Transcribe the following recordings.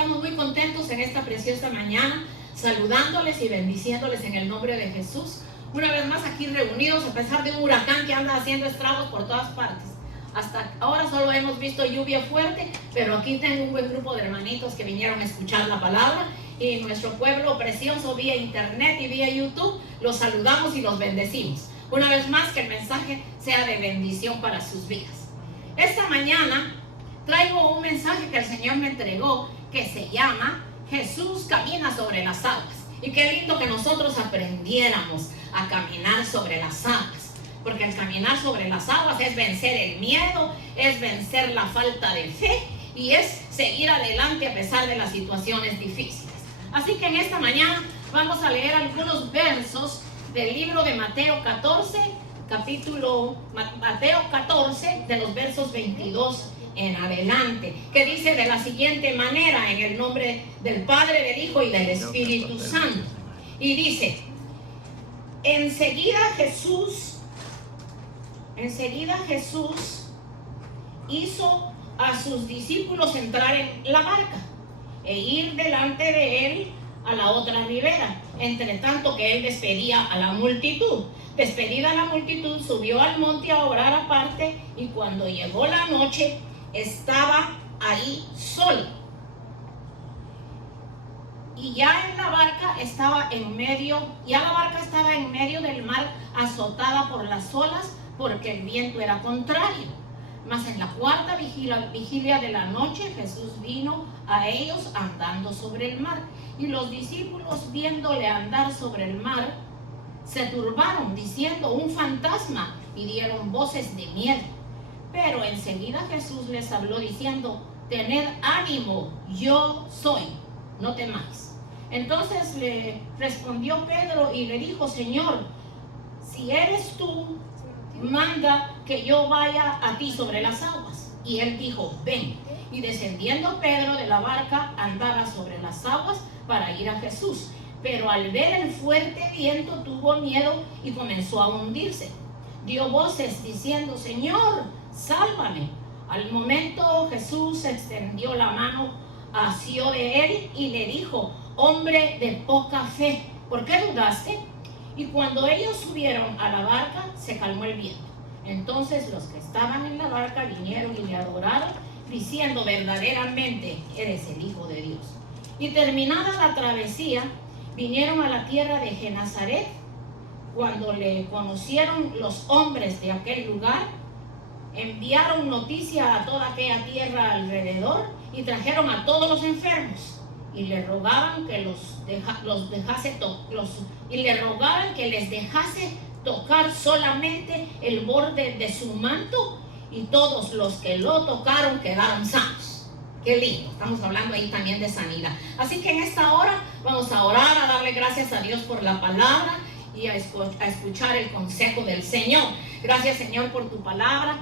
estamos muy contentos en esta preciosa mañana, saludándoles y bendiciéndoles en el nombre de Jesús. Una vez más aquí reunidos a pesar de un huracán que anda haciendo estragos por todas partes. Hasta ahora solo hemos visto lluvia fuerte, pero aquí tengo un buen grupo de hermanitos que vinieron a escuchar la palabra. Y nuestro pueblo precioso vía internet y vía YouTube, los saludamos y los bendecimos. Una vez más, que el mensaje sea de bendición para sus vidas. Esta mañana traigo un mensaje que el Señor me entregó que se llama Jesús camina sobre las aguas. Y qué lindo que nosotros aprendiéramos a caminar sobre las aguas. Porque el caminar sobre las aguas es vencer el miedo, es vencer la falta de fe y es seguir adelante a pesar de las situaciones difíciles. Así que en esta mañana vamos a leer algunos versos del libro de Mateo 14, Mateo 14, de los versos 22 en adelante, que dice de la siguiente manera, en el nombre del Padre, del Hijo y del Espíritu Santo. Y dice, enseguida Jesús hizo a sus discípulos entrar en la barca e ir delante de él a la otra ribera, entre tanto que él despedía a la multitud. Despedida la multitud, subió al monte a orar aparte, y cuando llegó la noche, estaba ahí solo. Y ya la barca estaba en medio del mar, azotada por las olas, porque el viento era contrario. Mas en la cuarta vigilia de la noche, Jesús vino a ellos andando sobre el mar. Y los discípulos, viéndole andar sobre el mar, se turbaron, diciendo, un fantasma, y dieron voces de miedo. Pero enseguida Jesús les habló, diciendo, tened ánimo, yo soy, no temáis. Entonces le respondió Pedro y le dijo, Señor, si eres tú, manda que yo vaya a ti sobre las aguas. Y él dijo, ven. Y descendiendo Pedro de la barca, andaba sobre las aguas para ir a Jesús. Pero al ver el fuerte viento tuvo miedo y comenzó a hundirse. Dio voces diciendo, Señor, sálvame. Al momento Jesús extendió la mano, asió de él y le dijo, hombre de poca fe, ¿por qué dudaste? Y cuando ellos subieron a la barca, se calmó el viento. Entonces los que estaban en la barca vinieron y le adoraron, diciendo, verdaderamente eres el Hijo de Dios. Y terminada la travesía, vinieron a la tierra de Genesaret. Cuando le conocieron los hombres de aquel lugar, enviaron noticia a toda aquella tierra alrededor y trajeron a todos los enfermos. Y le rogaban que les dejase tocar solamente el borde de su manto, y todos los que lo tocaron quedaron sanos. Qué lindo, estamos hablando ahí también de sanidad. Así que en esta hora vamos a orar, a darle gracias a Dios por la palabra y a escuchar el consejo del Señor. Gracias, Señor, por tu palabra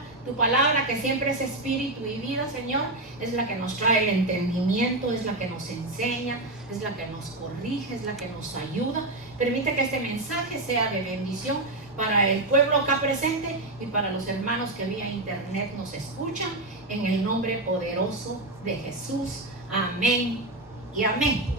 que siempre es espíritu y vida, Señor. Es la que nos trae el entendimiento, es la que nos enseña, es la que nos corrige, es la que nos ayuda. Permite que este mensaje sea de bendición para el pueblo acá presente y para los hermanos que vía internet nos escuchan, en el nombre poderoso de Jesús. Amén y amén.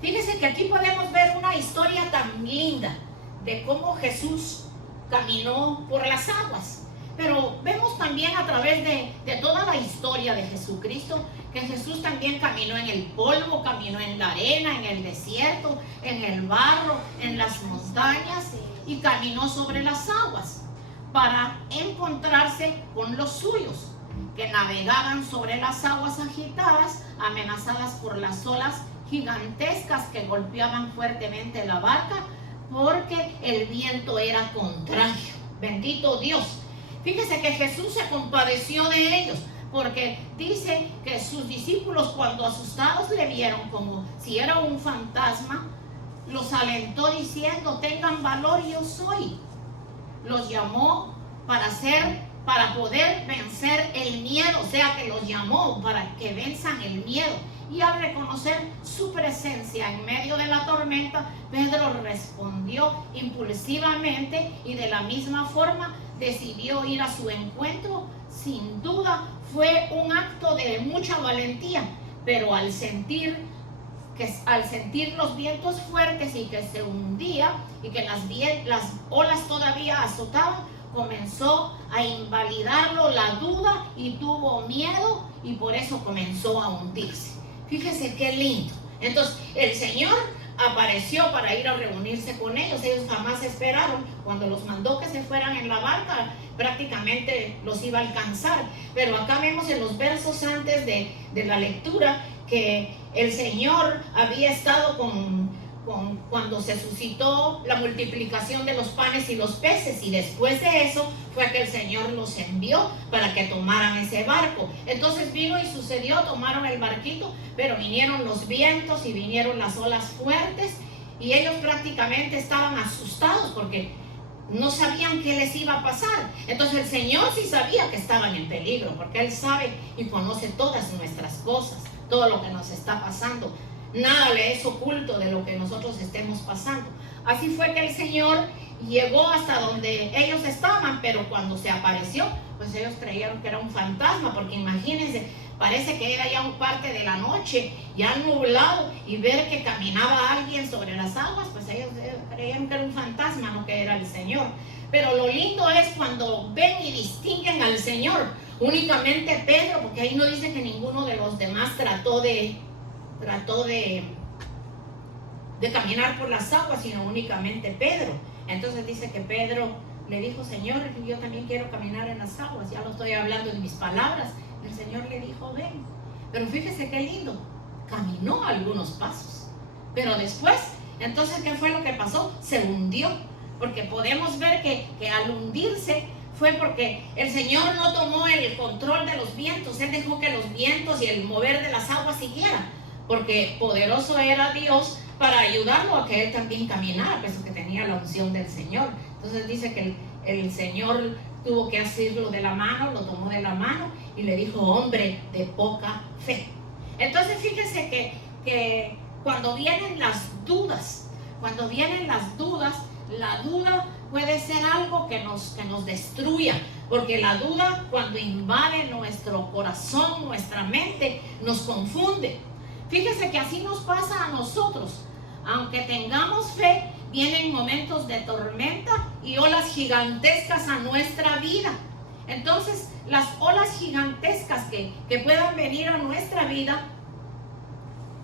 Fíjense que aquí podemos ver una historia tan linda de cómo Jesús caminó por las aguas. Pero vemos también a través de toda la historia de Jesucristo que Jesús también caminó en el polvo, caminó en la arena, en el desierto, en el barro, en las montañas, y caminó sobre las aguas para encontrarse con los suyos, que navegaban sobre las aguas agitadas, amenazadas por las olas gigantescas que golpeaban fuertemente la barca, porque el viento era contrario. Bendito Dios. Fíjese que Jesús se compadeció de ellos, porque dice que sus discípulos, cuando asustados le vieron como si era un fantasma, los alentó diciendo, tengan valor, yo soy. Los llamó para poder vencer el miedo, o sea que los llamó para que venzan el miedo. Y al reconocer su presencia en medio de la tormenta, Pedro respondió impulsivamente y de la misma forma decidió ir a su encuentro. Sin duda fue un acto de mucha valentía, pero al sentir los vientos fuertes y que se hundía y que las olas todavía azotaban, comenzó a invalidarlo la duda y tuvo miedo y por eso comenzó a hundirse. Fíjese qué lindo. Entonces el Señor apareció para ir a reunirse con ellos. Ellos jamás esperaron. Cuando los mandó que se fueran en la barca, prácticamente los iba a alcanzar. Pero acá vemos en los versos antes de la lectura que el Señor había estado cuando se suscitó la multiplicación de los panes y los peces, y después de eso fue que el Señor los envió para que tomaran ese barco. Entonces vino y sucedió, tomaron el barquito, pero vinieron los vientos y vinieron las olas fuertes y ellos prácticamente estaban asustados porque no sabían qué les iba a pasar. Entonces el Señor sí sabía que estaban en peligro, porque Él sabe y conoce todas nuestras cosas, todo lo que nos está pasando. Nada le es oculto de lo que nosotros estemos pasando. Así fue que el Señor llegó hasta donde ellos estaban, pero cuando se apareció, pues ellos creyeron que era un fantasma, porque imagínense, parece que era ya un parte de la noche, ya nublado, y ver que caminaba alguien sobre las aguas, pues ellos creyeron que era un fantasma, no que era el Señor. Pero lo lindo es cuando ven y distinguen al Señor. Únicamente Pedro, porque ahí no dice que ninguno de los demás trató de caminar por las aguas, sino únicamente Pedro. Entonces dice que Pedro le dijo: Señor, yo también quiero caminar en las aguas. Ya lo estoy hablando en mis palabras. El Señor le dijo: ven. Pero fíjese qué lindo, caminó algunos pasos, pero después, entonces, ¿qué fue lo que pasó? Se hundió, porque podemos ver que al hundirse fue porque el Señor no tomó el control de los vientos. Él dejó que los vientos y el mover de las aguas siguiera, porque poderoso era Dios para ayudarlo a que él también caminara, puesto que tenía la unción del Señor. Entonces dice que el Señor tuvo que hacerlo de la mano, lo tomó de la mano y le dijo: hombre de poca fe. Entonces fíjese que cuando vienen las dudas, la duda puede ser algo que nos destruya, porque la duda, cuando invade nuestro corazón, nuestra mente, nos confunde. Fíjese que así nos pasa a nosotros. Aunque tengamos fe, vienen momentos de tormenta y olas gigantescas a nuestra vida. Entonces, las olas gigantescas que puedan venir a nuestra vida,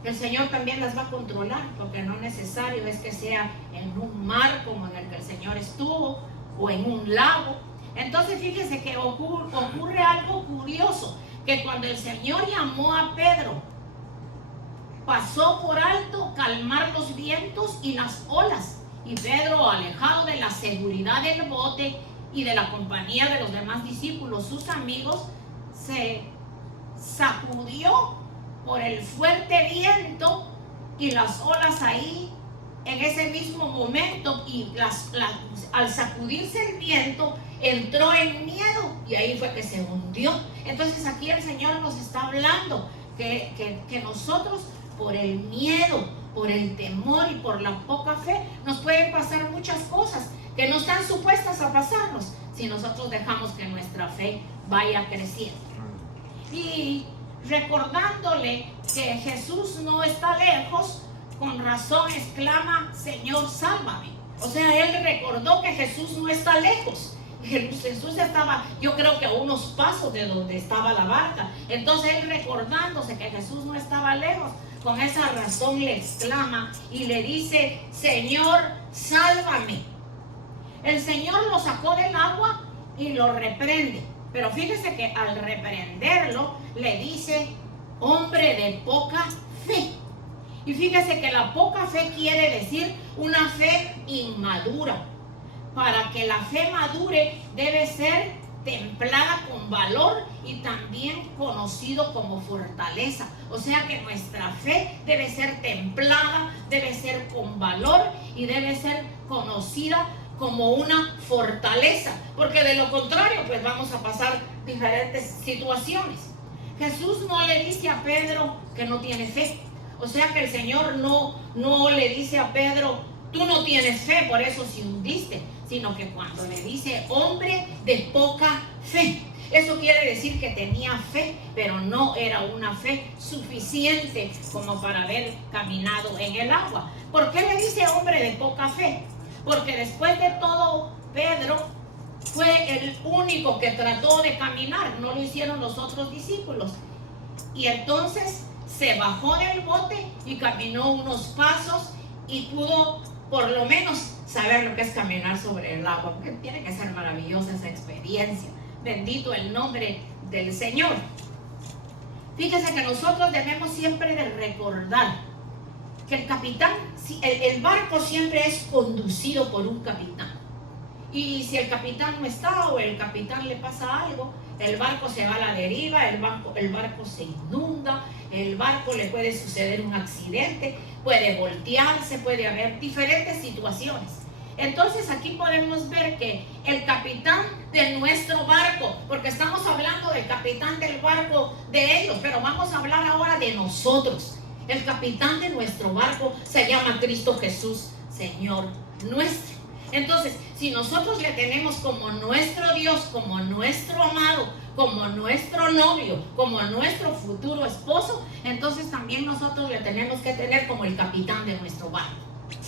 el Señor también las va a controlar, porque no necesario es que sea en un mar como en el que el Señor estuvo, o en un lago. Entonces, fíjese que ocurre algo curioso, que cuando el Señor llamó a Pedro, pasó por alto calmar los vientos y las olas, y Pedro, alejado de la seguridad del bote y de la compañía de los demás discípulos, sus amigos, se sacudió por el fuerte viento y las olas ahí en ese mismo momento, y al sacudirse el viento entró en miedo y ahí fue que se hundió. Entonces aquí el Señor nos está hablando que nosotros, por el miedo, por el temor y por la poca fe, nos pueden pasar muchas cosas que no están supuestas a pasarnos si nosotros dejamos que nuestra fe vaya creciendo. Y recordándole que Jesús no está lejos, con razón exclama: Señor, sálvame. O sea, él recordó que Jesús no está lejos. Jesús estaba, yo creo que a unos pasos de donde estaba la barca. Entonces él, recordándose que Jesús no estaba lejos, con esa razón le exclama y le dice: Señor, sálvame. El Señor lo sacó del agua y lo reprende. Pero fíjese que al reprenderlo le dice: hombre de poca fe. Y fíjese que la poca fe quiere decir una fe inmadura. Para que la fe madure debe ser templada con valor y también conocido como fortaleza. O sea que nuestra fe debe ser templada, debe ser con valor y debe ser conocida como una fortaleza, porque de lo contrario pues vamos a pasar diferentes situaciones. Jesús no le dice a Pedro que no tiene fe. O sea que el Señor no le dice a Pedro: tú no tienes fe, por eso se hundiste, sino que cuando le dice: hombre de poca fe. Eso quiere decir que tenía fe, pero no era una fe suficiente como para haber caminado en el agua. ¿Por qué le dice hombre de poca fe? Porque después de todo, Pedro fue el único que trató de caminar, no lo hicieron los otros discípulos. Y entonces se bajó del bote y caminó unos pasos y pudo por lo menos saber lo que es caminar sobre el agua, porque tiene que ser maravillosa esa experiencia. Bendito el nombre del Señor. Fíjese que nosotros debemos siempre de recordar que el capitán, el barco siempre es conducido por un capitán. Y si el capitán no está o el capitán le pasa algo, el barco se va a la deriva, el barco se inunda, el barco le puede suceder un accidente, puede voltearse, puede haber diferentes situaciones. Entonces aquí podemos ver que el capitán de nuestro barco, porque estamos hablando del capitán del barco de ellos, pero vamos a hablar ahora de nosotros. El capitán de nuestro barco se llama Cristo Jesús, Señor nuestro. Entonces, si nosotros le tenemos como nuestro Dios, como nuestro amado, como nuestro novio, como nuestro futuro esposo, entonces también nosotros le tenemos que tener como el capitán de nuestro barco.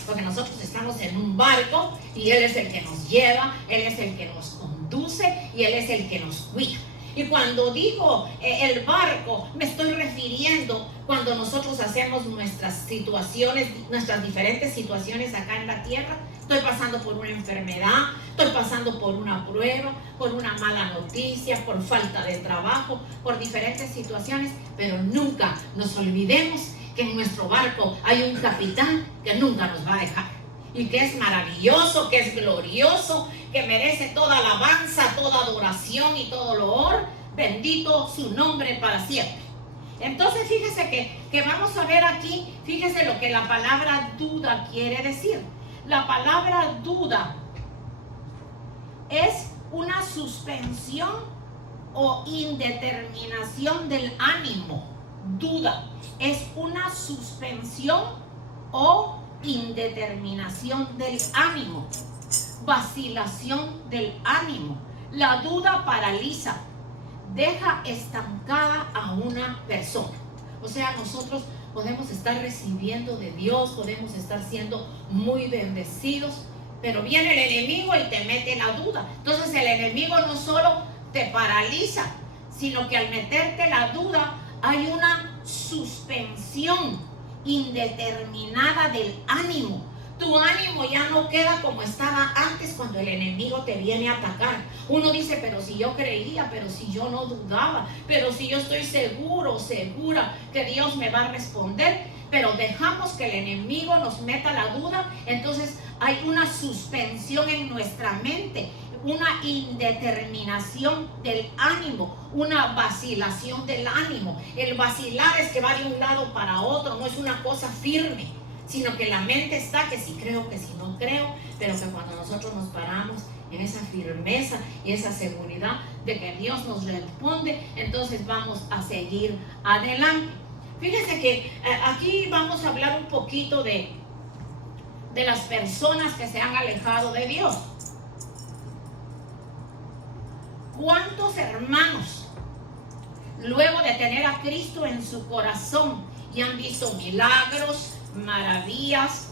Porque nosotros estamos en un barco y Él es el que nos lleva, Él es el que nos conduce y Él es el que nos cuida. Y cuando digo el barco, me estoy refiriendo cuando nosotros hacemos nuestras situaciones, nuestras diferentes situaciones acá en la tierra. Estoy pasando por una enfermedad, estoy pasando por una prueba, por una mala noticia, por falta de trabajo, por diferentes situaciones, pero nunca nos olvidemos que en nuestro barco hay un capitán que nunca nos va a dejar y que es maravilloso, que es glorioso, que merece toda alabanza, toda adoración y todo loor. Bendito su nombre para siempre. Entonces fíjese que vamos a ver aquí, fíjese lo que la palabra duda quiere decir. La palabra duda es una suspensión o indeterminación del ánimo. Duda es una suspensión o indeterminación del ánimo, vacilación del ánimo. La duda paraliza, deja estancada a una persona. O sea, nosotros podemos estar recibiendo de Dios, podemos estar siendo muy bendecidos, pero viene el enemigo y te mete la duda. Entonces el enemigo no solo te paraliza, sino que al meterte la duda hay una suspensión indeterminada del ánimo. Tu ánimo ya no queda como estaba antes cuando el enemigo te viene a atacar. Uno dice, pero si yo creía, pero si yo no dudaba, pero si yo estoy seguro, segura que Dios me va a responder, pero dejamos que el enemigo nos meta la duda, entonces hay una suspensión en nuestra mente, una indeterminación del ánimo, una vacilación del ánimo. El vacilar es que va de un lado para otro, no es una cosa firme, sino que la mente está que si creo, que si no creo, pero que cuando nosotros nos paramos en esa firmeza y esa seguridad de que Dios nos responde, entonces vamos a seguir adelante. Fíjense que aquí vamos a hablar un poquito de las personas que se han alejado de Dios. ¿Cuántos hermanos, luego de tener a Cristo en su corazón y han visto milagros, maravillas,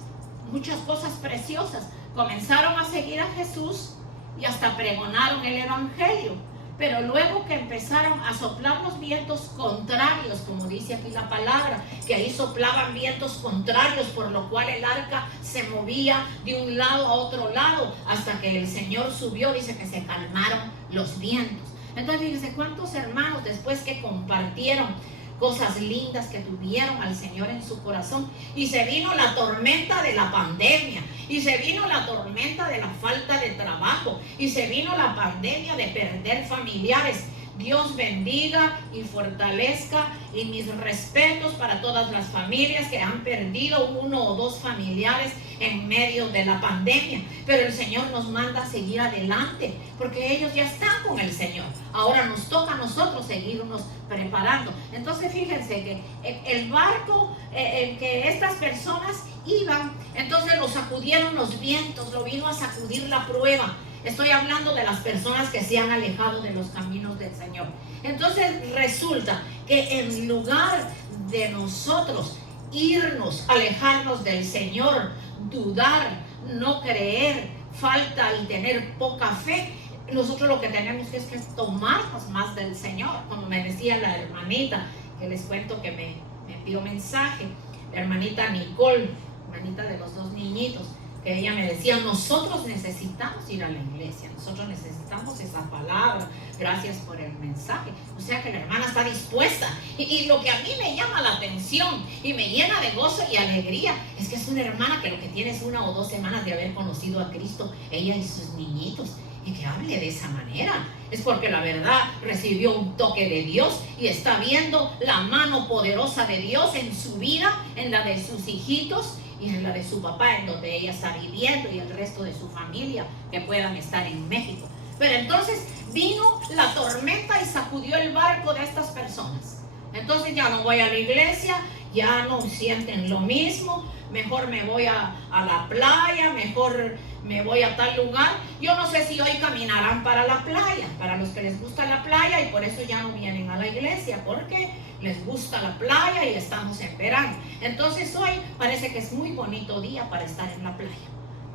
muchas cosas preciosas, comenzaron a seguir a Jesús y hasta pregonaron el evangelio, pero luego que empezaron a soplar los vientos contrarios, como dice aquí la palabra, que ahí soplaban vientos contrarios, por lo cual el arca se movía de un lado a otro lado, hasta que el Señor subió, dice que se calmaron los vientos. Entonces fíjense cuántos hermanos después que compartieron cosas lindas, que tuvieron al Señor en su corazón, y se vino la tormenta de la pandemia, y se vino la tormenta de la falta de trabajo, y se vino la pandemia de perder familiares. Dios bendiga y fortalezca, y mis respetos para todas las familias que han perdido uno o dos familiares en medio de la pandemia, pero el Señor nos manda a seguir adelante, porque ellos ya están con el Señor. Ahora nos toca a nosotros seguirnos preparando. Entonces fíjense que el barco en que estas personas iban, entonces lo sacudieron los vientos, lo vino a sacudir la prueba. Estoy hablando de las personas que se han alejado de los caminos del Señor. Entonces resulta que en lugar de nosotros irnos, alejarnos del Señor, dudar, no creer, falta y tener poca fe, nosotros lo que tenemos es que tomarnos más del Señor. Como me decía la hermanita, que les cuento que me pidió mensaje, la hermanita Nicole, hermanita de los 2 niñitos, que ella me decía, nosotros necesitamos ir a la iglesia, nosotros necesitamos esa palabra, gracias por el mensaje. O sea que la hermana está dispuesta, y lo que a mí me llama la atención y me llena de gozo y alegría, es que es una hermana que lo que tiene es 1 o 2 semanas de haber conocido a Cristo, ella y sus niñitos, y que hable de esa manera, es porque la verdad recibió un toque de Dios y está viendo la mano poderosa de Dios en su vida, en la de sus hijitos y en la de su papá, en donde ella está viviendo, y el resto de su familia que puedan estar en México. Pero entonces vino la tormenta y sacudió el barco de estas personas. Entonces ya no voy a la iglesia, ya no sienten lo mismo, mejor me voy a la playa, mejor me voy a tal lugar. Yo no sé si hoy caminarán para la playa, para los que les gusta la playa, y por eso ya no vienen a la iglesia, porque les gusta la playa y estamos en verano. Entonces hoy parece que es muy bonito día para estar en la playa,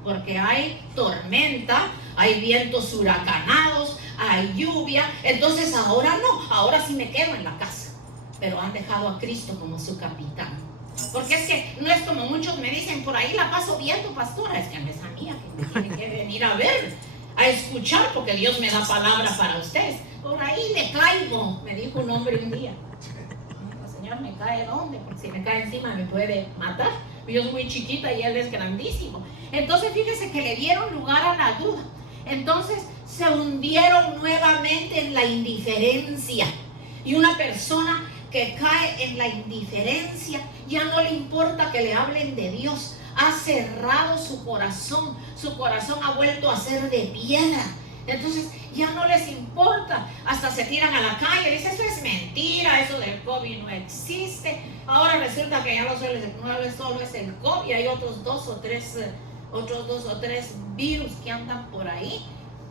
porque hay tormenta, hay vientos huracanados, hay lluvia. Entonces ahora no, ahora sí me quedo en la casa, pero han dejado a Cristo como su capitán. Porque es que no es como muchos me dicen, por ahí la paso viendo, pastora. Es que no es a mí que me tiene que venir a ver, a escuchar, porque Dios me da palabra para ustedes. Por ahí le caigo, me dijo un hombre un día. Señor, ¿me cae dónde? Porque si me cae encima me puede matar. Yo soy muy chiquita y él es grandísimo. Entonces fíjese que le dieron lugar a la duda. Entonces se hundieron nuevamente en la indiferencia. Y una persona que cae en la indiferencia, ya no le importa que le hablen de Dios, ha cerrado su corazón ha vuelto a ser de piedra. Entonces ya no les importa, hasta se tiran a la calle, dicen, eso es mentira, eso del COVID no existe. Ahora resulta que ya no solo es el COVID, hay otros dos o tres virus que andan por ahí.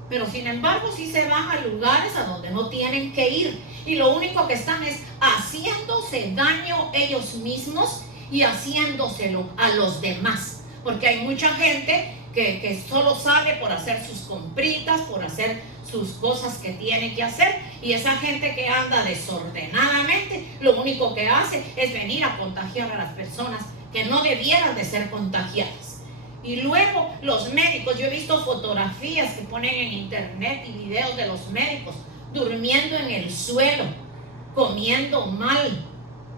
Pero sin embargo sí se van a lugares a donde no tienen que ir, y lo único que están es haciéndose daño ellos mismos y haciéndoselo a los demás, porque hay mucha gente que solo sale por hacer sus compritas, por hacer sus cosas que tiene que hacer, y esa gente que anda desordenadamente lo único que hace es venir a contagiar a las personas que no debieran de ser contagiadas. Y luego los médicos, yo he visto fotografías que ponen en internet y videos de los médicos durmiendo en el suelo, comiendo mal.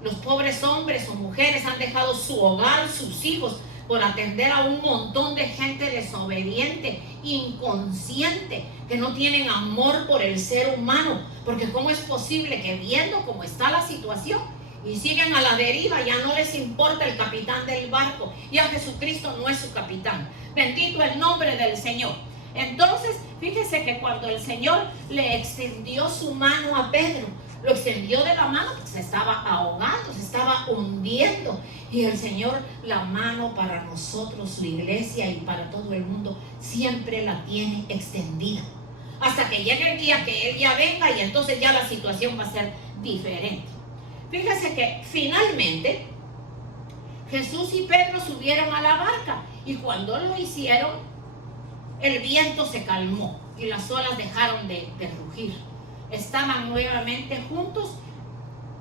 Los pobres hombres o mujeres han dejado su hogar, sus hijos, por atender a un montón de gente desobediente, inconsciente, que no tienen amor por el ser humano. Porque ¿cómo es posible que viendo cómo está la situación y siguen a la deriva, ya no les importa el capitán del barco? Ya Jesucristo no es su capitán. Bendito el nombre del Señor. Entonces, fíjese que cuando el Señor le extendió su mano a Pedro, lo extendió de la mano porque se estaba ahogando, se estaba hundiendo. Y el Señor, la mano para nosotros, su iglesia y para todo el mundo, siempre la tiene extendida. Hasta que llegue el día que Él ya venga, y entonces ya la situación va a ser diferente. Fíjese que finalmente Jesús y Pedro subieron a la barca, y cuando lo hicieron, el viento se calmó y las olas dejaron de rugir. Estaban nuevamente juntos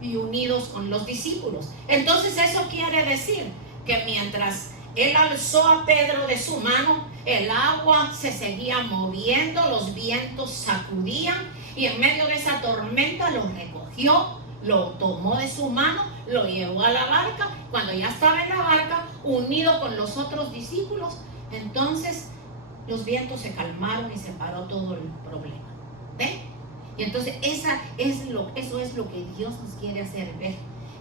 y unidos con los discípulos. Entonces eso quiere decir que mientras Él alzó a Pedro de su mano, el agua se seguía moviendo, los vientos sacudían, y en medio de esa tormenta lo recogió, lo tomó de su mano, lo llevó a la barca. Cuando ya estaba en la barca, unido con los otros discípulos, entonces los vientos se calmaron y se paró todo el problema. ¿Ven? Y entonces eso es lo que Dios nos quiere hacer ver,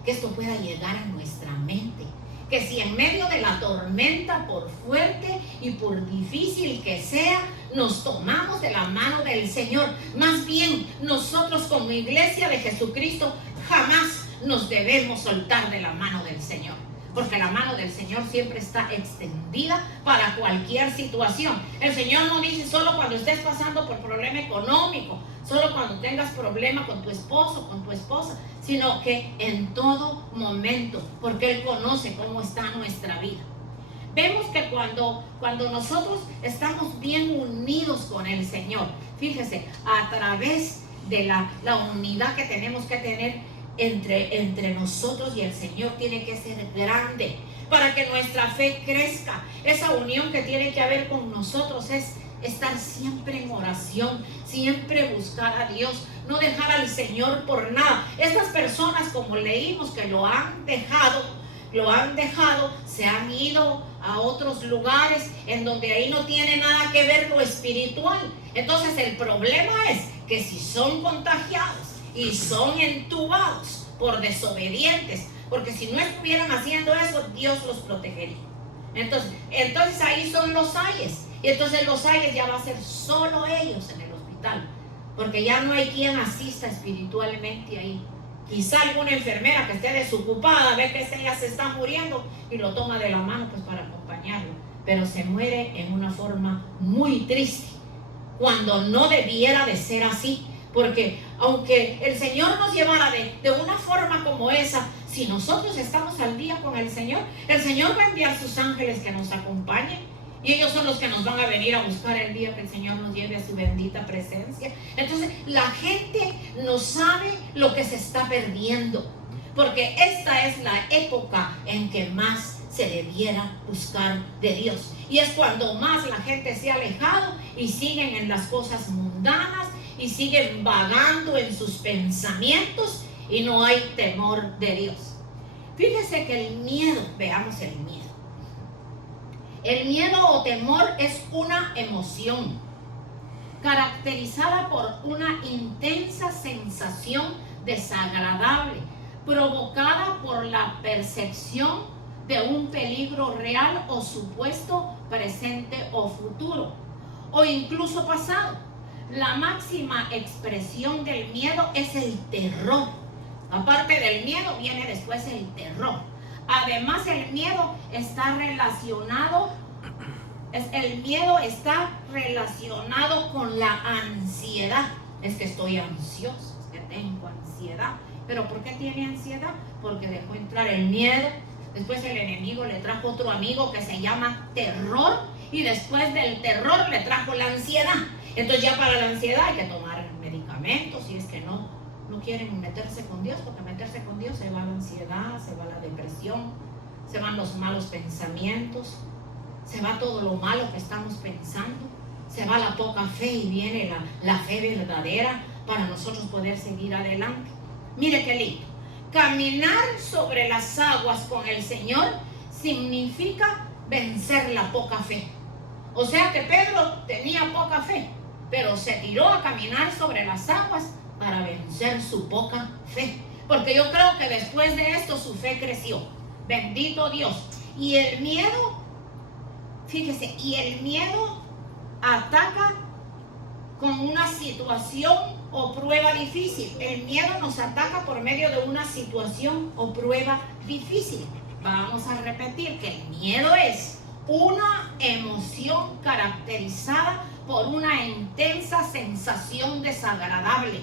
que esto pueda llegar a nuestra mente, que si en medio de la tormenta, por fuerte y por difícil que sea, nos tomamos de la mano del Señor. Más bien, nosotros como iglesia de Jesucristo jamás nos debemos soltar de la mano del Señor. porque la mano del Señor siempre está extendida para cualquier situación. El Señor no dice solo cuando estés pasando por problema económico, solo cuando tengas problema con tu esposo, con tu esposa, sino que en todo momento, porque Él conoce cómo está nuestra vida. Vemos que cuando nosotros estamos bien unidos con el Señor, fíjese, a través de la unidad que tenemos que tener entre nosotros y el Señor, tiene que ser grande para que nuestra fe crezca. Esa unión que tiene que haber con nosotros es estar siempre en oración, siempre buscar a Dios, no dejar al Señor por nada. Estas personas, como leímos, que lo han dejado, se han ido a otros lugares en donde ahí no tiene nada que ver lo espiritual. Entonces el problema es que si son contagiados y son entubados por desobedientes, porque si no estuvieran haciendo eso, Dios los protegería. Entonces ahí son los ayes, y entonces los ayes ya va a ser solo ellos en el hospital, porque ya no hay quien asista espiritualmente ahí. Quizá alguna enfermera que esté desocupada, ve que ella se está muriendo y lo toma de la mano pues para acompañarlo, pero se muere en una forma muy triste, cuando no debiera de ser así. Porque aunque el Señor nos llevara de una forma como esa, si nosotros estamos al día con el Señor va a enviar sus ángeles que nos acompañen, y ellos son los que nos van a venir a buscar el día que el Señor nos lleve a su bendita presencia. Entonces la gente no sabe lo que se está perdiendo, porque esta es la época en que más se debiera buscar de Dios, y es cuando más la gente se ha alejado y siguen en las cosas mundanas y siguen vagando en sus pensamientos y no hay temor de Dios. Fíjese que el miedo, veamos el miedo. El miedo o temor es una emoción caracterizada por una intensa sensación desagradable, provocada por la percepción de un peligro real o supuesto, presente o futuro, o incluso pasado. La máxima expresión del miedo es el terror. Aparte del miedo viene después el terror. Además, el miedo está relacionado con la ansiedad. Es que estoy ansioso, es que tengo ansiedad. ¿Pero por qué tiene ansiedad? Porque dejó entrar el miedo. Después el enemigo le trajo otro amigo que se llama terror, y después del terror le trajo la ansiedad. Entonces ya para la ansiedad hay que tomar medicamentos, si es que no quieren meterse con Dios, porque meterse con Dios se va la ansiedad, se va la depresión, se van los malos pensamientos, se va todo lo malo que estamos pensando, se va la poca fe y viene la fe verdadera para nosotros poder seguir adelante. Mire qué lindo. Caminar sobre las aguas con el Señor significa vencer la poca fe. O sea que Pedro tenía poca fe, pero se tiró a caminar sobre las aguas para vencer su poca fe. Porque yo creo que después de esto su fe creció. Bendito Dios. Y el miedo, fíjese, ataca con una situación o prueba difícil. El miedo nos ataca por medio de una situación o prueba difícil. Vamos a repetir que el miedo es una emoción caracterizada por una intensa sensación desagradable.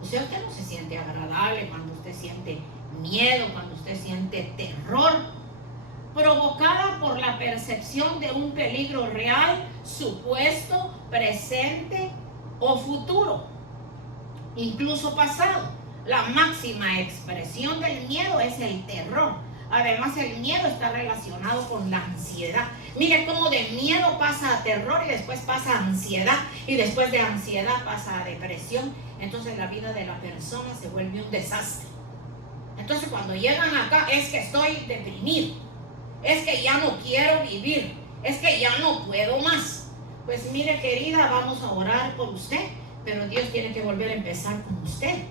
O sea, usted no se siente agradable cuando usted siente miedo, cuando usted siente terror, provocada por la percepción de un peligro real, supuesto, presente o futuro, incluso pasado. La máxima expresión del miedo es el terror. Además, el miedo está relacionado con la ansiedad. Mire cómo de miedo pasa a terror y después pasa a ansiedad, y después de ansiedad pasa a depresión. Entonces la vida de la persona se vuelve un desastre. Entonces cuando llegan acá, es que estoy deprimido, es que ya no quiero vivir, es que ya no puedo más. Pues mire, querida, vamos a orar por usted, pero Dios tiene que volver a empezar con usted.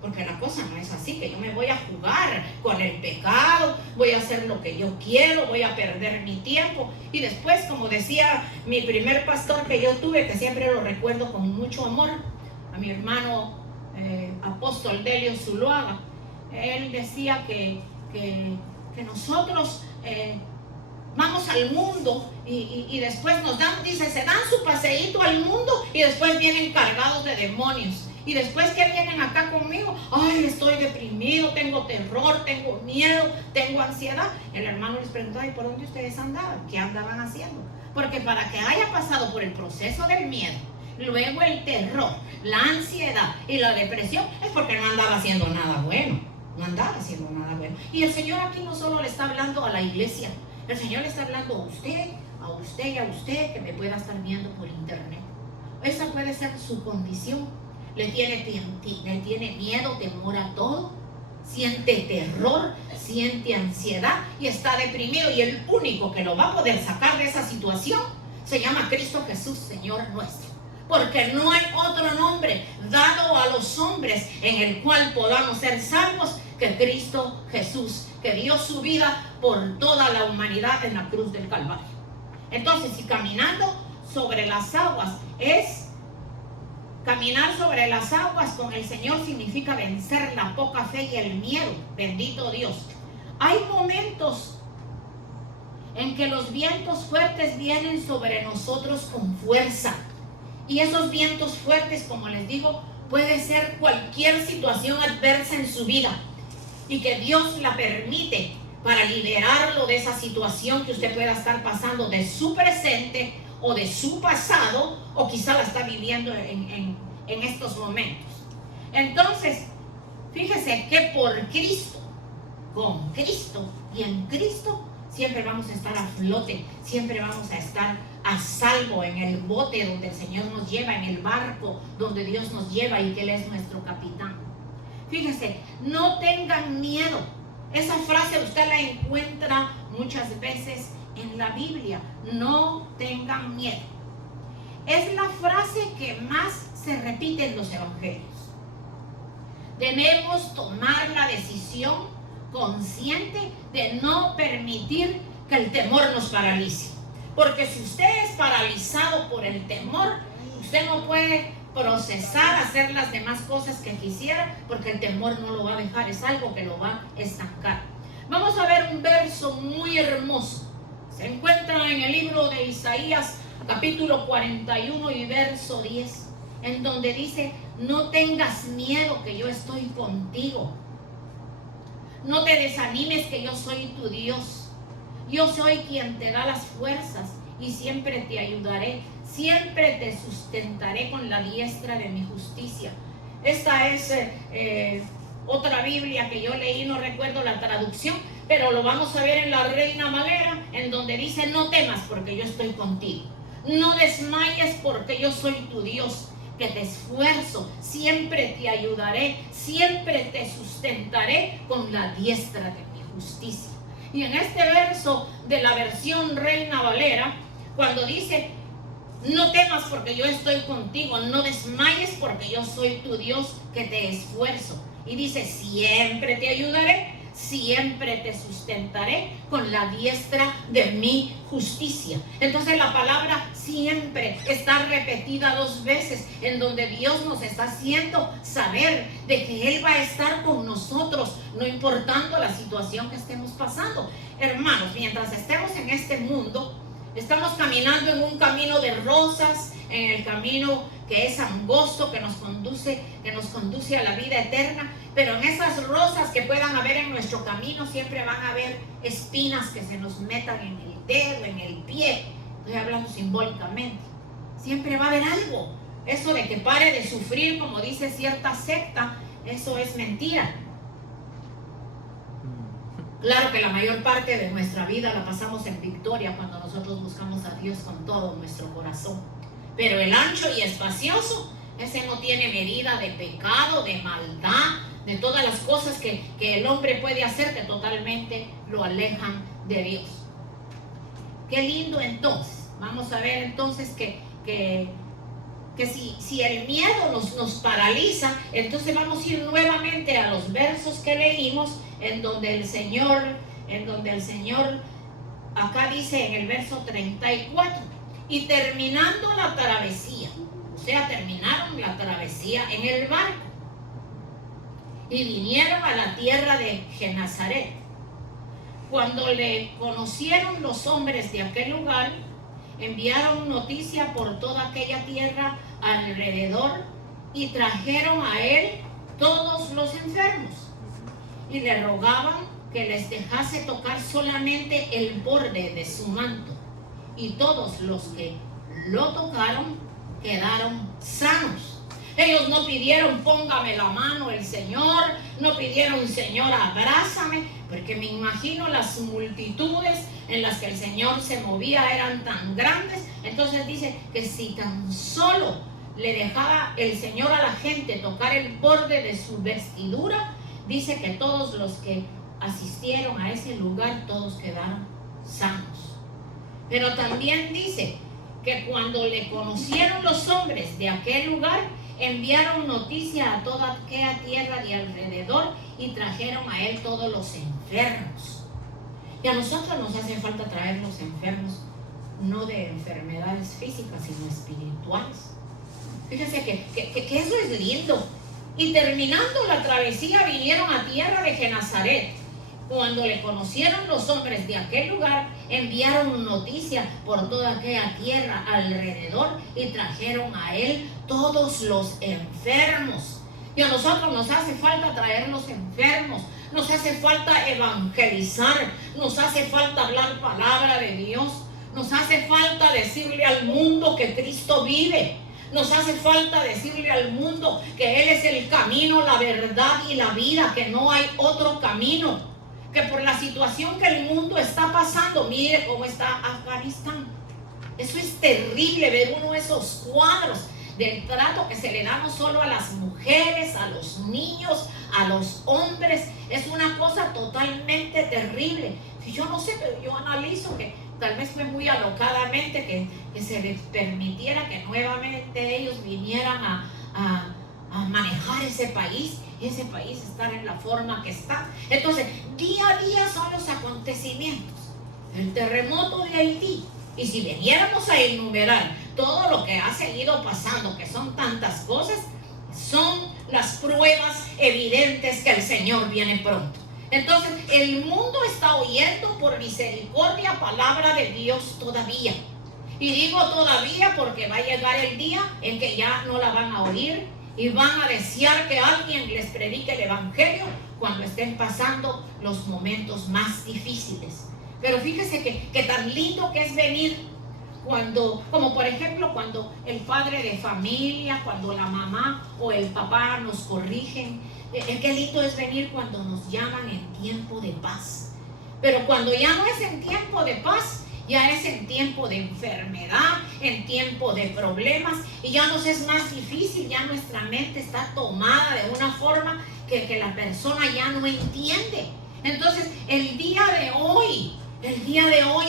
Porque la cosa no es así, que yo me voy a jugar con el pecado, voy a hacer lo que yo quiero, voy a perder mi tiempo. Y después, como decía mi primer pastor que yo tuve, que siempre lo recuerdo con mucho amor, a mi hermano apóstol Delio Zuluaga, él decía que nosotros vamos al mundo y después nos dan, dice, se dan su paseíto al mundo y después vienen cargados de demonios. Y después que vienen acá conmigo, ay, estoy deprimido, tengo terror, tengo miedo, tengo ansiedad. El hermano les preguntó, ¿y por dónde ustedes andaban? ¿Qué andaban haciendo? Porque para que haya pasado por el proceso del miedo, luego el terror, la ansiedad y la depresión, es porque no andaba haciendo nada bueno. No andaba haciendo nada bueno. Y el Señor aquí no solo le está hablando a la iglesia, el Señor le está hablando a usted y a usted que me pueda estar viendo por internet. Esa puede ser su condición. Le tiene miedo, temor a todo, siente terror, siente ansiedad y está deprimido. Y el único que lo va a poder sacar de esa situación se llama Cristo Jesús, Señor nuestro. Porque no hay otro nombre dado a los hombres en el cual podamos ser salvos que Cristo Jesús, que dio su vida por toda la humanidad en la cruz del Calvario. Entonces, si caminando sobre las aguas es... Caminar sobre las aguas con el Señor significa vencer la poca fe y el miedo. Bendito Dios. Hay momentos en que los vientos fuertes vienen sobre nosotros con fuerza. Y esos vientos fuertes, como les digo, puede ser cualquier situación adversa en su vida. Y que Dios la permite para liberarlo de esa situación que usted pueda estar pasando, de su presente o de su pasado, o quizá la está viviendo en estos momentos. Entonces, fíjese que por Cristo, con Cristo y en Cristo, siempre vamos a estar a flote, siempre vamos a estar a salvo en el bote donde el Señor nos lleva, en el barco donde Dios nos lleva y que Él es nuestro capitán. Fíjese, no tengan miedo. Esa frase usted la encuentra muchas veces en la Biblia. No tengan miedo. Es la frase que más se repite en los evangelios. Debemos tomar la decisión consciente de no permitir que el temor nos paralice. Porque si usted es paralizado por el temor, usted no puede procesar, hacer las demás cosas que quisiera, porque el temor no lo va a dejar, es algo que lo va a estancar. Vamos a ver un verso muy hermoso. Se encuentra en el libro de Isaías, capítulo 41 y verso 10, en donde dice, no tengas miedo que yo estoy contigo. No te desanimes que yo soy tu Dios. Yo soy quien te da las fuerzas y siempre te ayudaré. Siempre te sustentaré con la diestra de mi justicia. Esta es otra Biblia que yo leí, no recuerdo la traducción, pero lo vamos a ver en la Reina Valera, en donde dice, no temas porque yo estoy contigo. No desmayes porque yo soy tu Dios, que te esfuerzo, siempre te ayudaré, siempre te sustentaré con la diestra de mi justicia. Y en este verso de la versión Reina Valera, cuando dice, no temas porque yo estoy contigo, no desmayes porque yo soy tu Dios que te esfuerzo. Y dice, siempre te ayudaré, siempre te sustentaré con la diestra de mi justicia. Entonces la palabra siempre está repetida 2 veces, en donde Dios nos está haciendo saber de que Él va a estar con nosotros, no importando la situación que estemos pasando. Hermanos, mientras estemos en este mundo, estamos caminando en un camino de rosas, en el camino que es angosto, que nos conduce a la vida eterna. Pero en esas rosas que puedan haber en nuestro camino, siempre van a haber espinas que se nos metan en el dedo, en el pie. Estoy hablando simbólicamente. Siempre va a haber algo. Eso de que pare de sufrir, como dice cierta secta, eso es mentira. Claro que la mayor parte de nuestra vida la pasamos en victoria cuando nosotros buscamos a Dios con todo nuestro corazón. Pero el ancho y espacioso, ese no tiene medida de pecado, de maldad, de todas las cosas que el hombre puede hacer que totalmente lo alejan de Dios. Qué lindo entonces. Vamos a ver entonces que si el miedo nos paraliza, entonces vamos a ir nuevamente a los versos que leímos, en donde el Señor acá dice en el verso 34, y terminando la travesía, o sea, terminaron la travesía en el barco y vinieron a la tierra de Genazaret. Cuando le conocieron los hombres de aquel lugar, enviaron noticia por toda aquella tierra alrededor y trajeron a él todos los enfermos y le rogaban que les dejase tocar solamente el borde de su manto, y todos los que lo tocaron quedaron sanos. Ellos no pidieron póngame la mano el Señor, no pidieron Señor abrázame, porque me imagino las multitudes en las que el Señor se movía eran tan grandes. Entonces dice que si tan solo le dejaba el Señor a la gente tocar el borde de su vestidura, dice que todos los que asistieron a ese lugar, todos quedaron sanos. Pero también dice que cuando le conocieron los hombres de aquel lugar, enviaron noticia a toda aquella tierra de alrededor y trajeron a él todos los enfermos. Y a nosotros nos hace falta traer los enfermos, no de enfermedades físicas, sino espirituales. Fíjense que eso es lindo. Y terminando la travesía vinieron a tierra de Genazaret. Cuando le conocieron los hombres de aquel lugar, enviaron noticia por toda aquella tierra alrededor y trajeron a él todos los enfermos. Y a nosotros nos hace falta traer los enfermos, nos hace falta evangelizar, nos hace falta hablar palabra de Dios, nos hace falta decirle al mundo que Cristo vive. Nos hace falta decirle al mundo que Él es el camino, la verdad y la vida, que no hay otro camino. Que por la situación que el mundo está pasando, mire cómo está Afganistán. Eso es terrible, ver uno de esos cuadros del trato que se le da no solo a las mujeres, a los niños, a los hombres. Es una cosa totalmente terrible. Si yo no sé, pero yo analizo que tal vez fue muy alocadamente que se les permitiera que nuevamente ellos vinieran a manejar ese país estar en la forma que está. Entonces, día a día son los acontecimientos. El terremoto de Haití. Y si viniéramos a enumerar todo lo que ha seguido pasando, que son tantas cosas, son las pruebas evidentes que el Señor viene pronto. Entonces, el mundo está oyendo por misericordia palabra de Dios todavía. Y digo todavía porque va a llegar el día en que ya no la van a oír y van a desear que alguien les predique el evangelio cuando estén pasando los momentos más difíciles. Pero fíjese que tan lindo que es venir cuando, como por ejemplo, cuando el padre de familia, cuando la mamá o el papá nos corrigen. Qué lindo es venir cuando nos llaman en tiempo de paz. Pero cuando ya no es en tiempo de paz, ya es en tiempo de enfermedad, en tiempo de problemas, y ya nos es más difícil, ya nuestra mente está tomada de una forma que la persona ya no entiende. Entonces, el día de hoy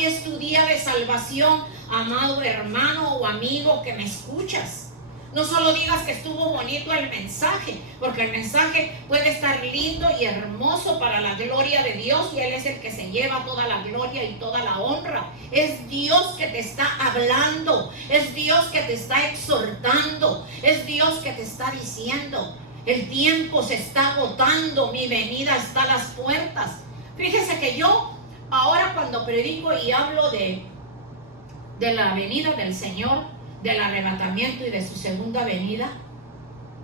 es tu día de salvación, amado hermano o amigo que me escuchas. No solo digas que estuvo bonito el mensaje, porque el mensaje puede estar lindo y hermoso para la gloria de Dios, y Él es el que se lleva toda la gloria y toda la honra. Es Dios que te está hablando, es Dios que te está exhortando, es Dios que te está diciendo: el tiempo se está agotando, mi venida está a las puertas. Fíjese que yo ahora cuando predico y hablo de la venida del Señor, del arrebatamiento y de su segunda venida,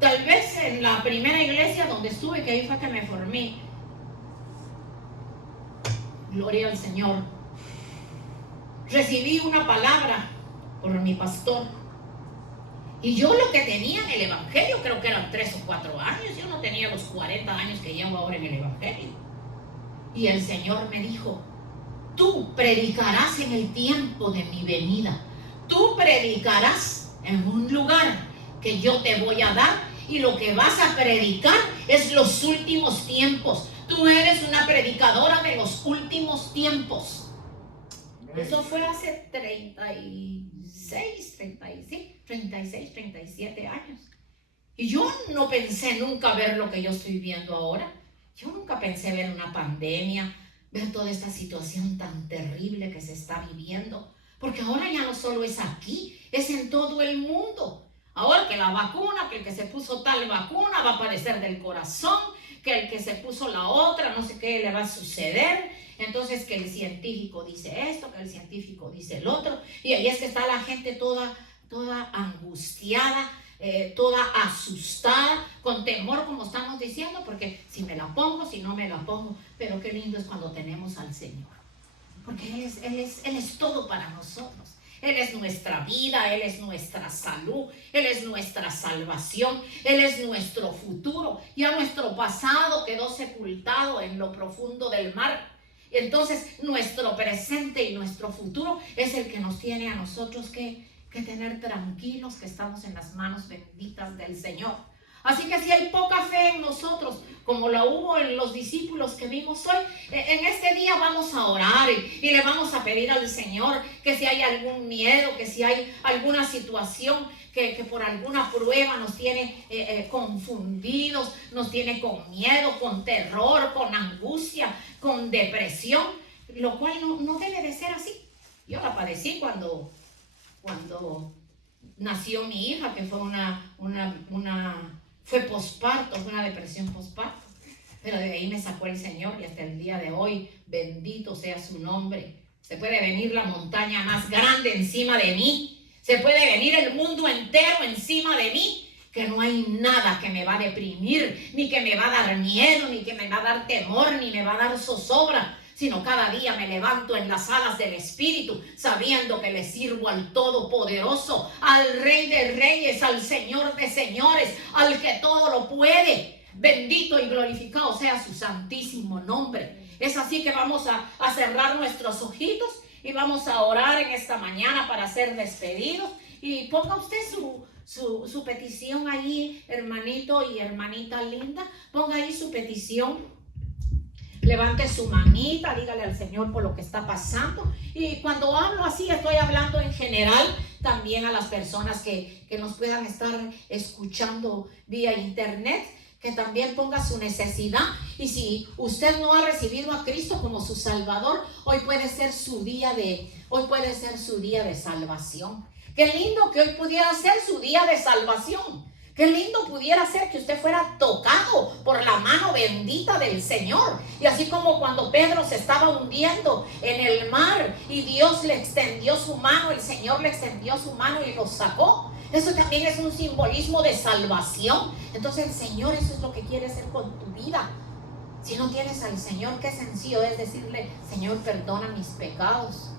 tal vez en la primera iglesia donde estuve, que ahí fue que me formé, gloria al Señor, recibí una palabra por mi pastor, y yo lo que tenía en el evangelio creo que eran 3 o 4 años. Yo no tenía los 40 años que llevo ahora en el evangelio. Y el Señor me dijo: tú predicarás en el tiempo de mi venida. Tú predicarás en un lugar que yo te voy a dar, y lo que vas a predicar es los últimos tiempos. Tú eres una predicadora de los últimos tiempos. Eso fue hace 36, 37 años. Y yo no pensé nunca ver lo que yo estoy viendo ahora. Yo nunca pensé ver una pandemia, ver toda esta situación tan terrible que se está viviendo. Porque ahora ya no solo es aquí, es en todo el mundo. Ahora que la vacuna, que el que se puso tal vacuna va a padecer del corazón, que el que se puso la otra, no sé qué le va a suceder. Entonces que el científico dice esto, que el científico dice el otro, y ahí es que está la gente toda angustiada, toda asustada, con temor, como estamos diciendo, porque si me la pongo, si no me la pongo. Pero qué lindo es cuando tenemos al Señor, porque Él es todo para nosotros. Él es nuestra vida, Él es nuestra salud, Él es nuestra salvación, Él es nuestro futuro. Ya nuestro pasado quedó sepultado en lo profundo del mar. Entonces nuestro presente y nuestro futuro es el que nos tiene a nosotros que tener tranquilos, que estamos en las manos benditas del Señor. Así que si hay poca fe en nosotros, como la hubo en los discípulos que vimos hoy, en este día vamos a orar y le vamos a pedir al Señor que si hay algún miedo, que si hay alguna situación que por alguna prueba nos tiene confundidos, nos tiene con miedo, con terror, con angustia, con depresión, lo cual no debe de ser así. Yo la padecí cuando nació mi hija, que fue fue posparto, fue una depresión posparto. Pero de ahí me sacó el Señor y hasta el día de hoy, bendito sea su nombre. Se puede venir la montaña más grande encima de mí. Se puede venir el mundo entero encima de mí, que no hay nada que me va a deprimir, ni que me va a dar miedo, ni que me va a dar temor, ni me va a dar zozobra, sino cada día me levanto en las alas del Espíritu, sabiendo que le sirvo al Todopoderoso, al Rey de Reyes, al Señor de Señores, al que todo lo puede. Bendito y glorificado sea su santísimo nombre. Es así que vamos a cerrar nuestros ojitos y vamos a orar en esta mañana para ser despedidos. Y ponga usted su petición ahí, hermanito y hermanita linda. Ponga ahí su petición. Levante su manita, dígale al Señor por lo que está pasando. Y cuando hablo así, estoy hablando en general también a las personas que nos puedan estar escuchando vía internet, que también ponga su necesidad. Y si usted no ha recibido a Cristo como su Salvador, hoy puede ser su día de salvación. Qué lindo que hoy pudiera ser su día de salvación. Qué lindo pudiera ser que usted fuera tocado por la mano bendita del Señor. Y así como cuando Pedro se estaba hundiendo en el mar y Dios le extendió su mano, el Señor le extendió su mano y lo sacó. Eso también es un simbolismo de salvación. Entonces el Señor eso es lo que quiere hacer con tu vida. Si no tienes al Señor, qué sencillo es decirle: Señor, perdona mis pecados.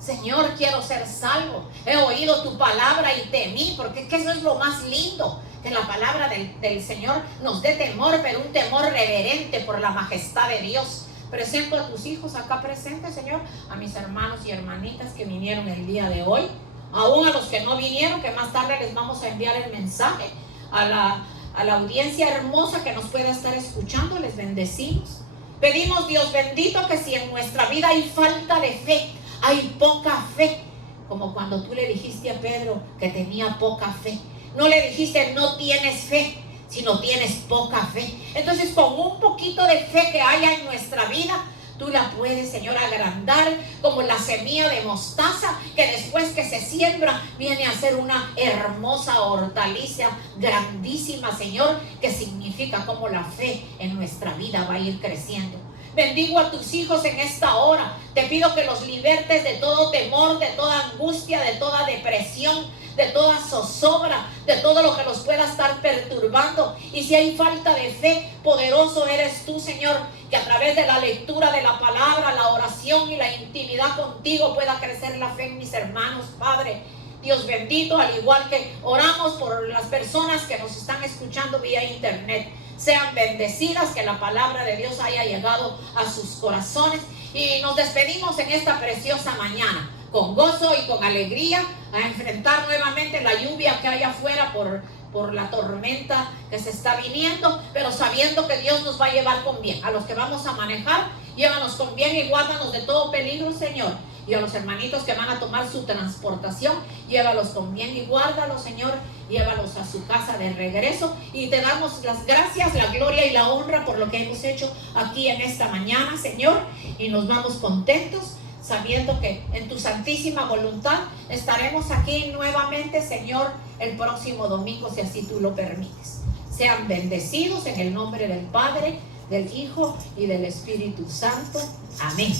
Señor, quiero ser salvo. He oído tu palabra y temí, porque eso es lo más lindo, que la palabra del Señor nos dé temor, pero un temor reverente por la majestad de Dios. Presento a tus hijos acá presentes, Señor, a mis hermanos y hermanitas que vinieron el día de hoy, aún a los que no vinieron, que más tarde les vamos a enviar el mensaje, a la audiencia hermosa que nos pueda estar escuchando, les bendecimos. Pedimos, Dios bendito, que si en nuestra vida hay falta de fe, hay poca fe, como cuando tú le dijiste a Pedro que tenía poca fe. No le dijiste no tienes fe, sino tienes poca fe. Entonces con un poquito de fe que haya en nuestra vida, tú la puedes, Señor, agrandar como la semilla de mostaza, que después que se siembra viene a ser una hermosa hortaliza grandísima, Señor, que significa como la fe en nuestra vida va a ir creciendo. Bendigo a tus hijos en esta hora. Te pido que los libertes de todo temor, de toda angustia, de toda depresión, de toda zozobra, de todo lo que los pueda estar perturbando. Y si hay falta de fe, poderoso eres tú, Señor, que a través de la lectura de la palabra, la oración y la intimidad contigo pueda crecer la fe en mis hermanos, Padre. Dios bendito, al igual que oramos por las personas que nos están escuchando vía internet, sean bendecidas, que la palabra de Dios haya llegado a sus corazones. Y nos despedimos en esta preciosa mañana con gozo y con alegría, a enfrentar nuevamente la lluvia que hay afuera por la tormenta que se está viniendo, pero sabiendo que Dios nos va a llevar con bien. A los que vamos a manejar, llévanos con bien y guárdanos de todo peligro, Señor. Y a los hermanitos que van a tomar su transportación, llévalos con bien y guárdalos, Señor. Llévalos a su casa de regreso. Y te damos las gracias, la gloria y la honra por lo que hemos hecho aquí en esta mañana, Señor. Y nos vamos contentos, sabiendo que en tu santísima voluntad estaremos aquí nuevamente, Señor, el próximo domingo, si así tú lo permites. Sean bendecidos en el nombre del Padre, del Hijo y del Espíritu Santo. Amén.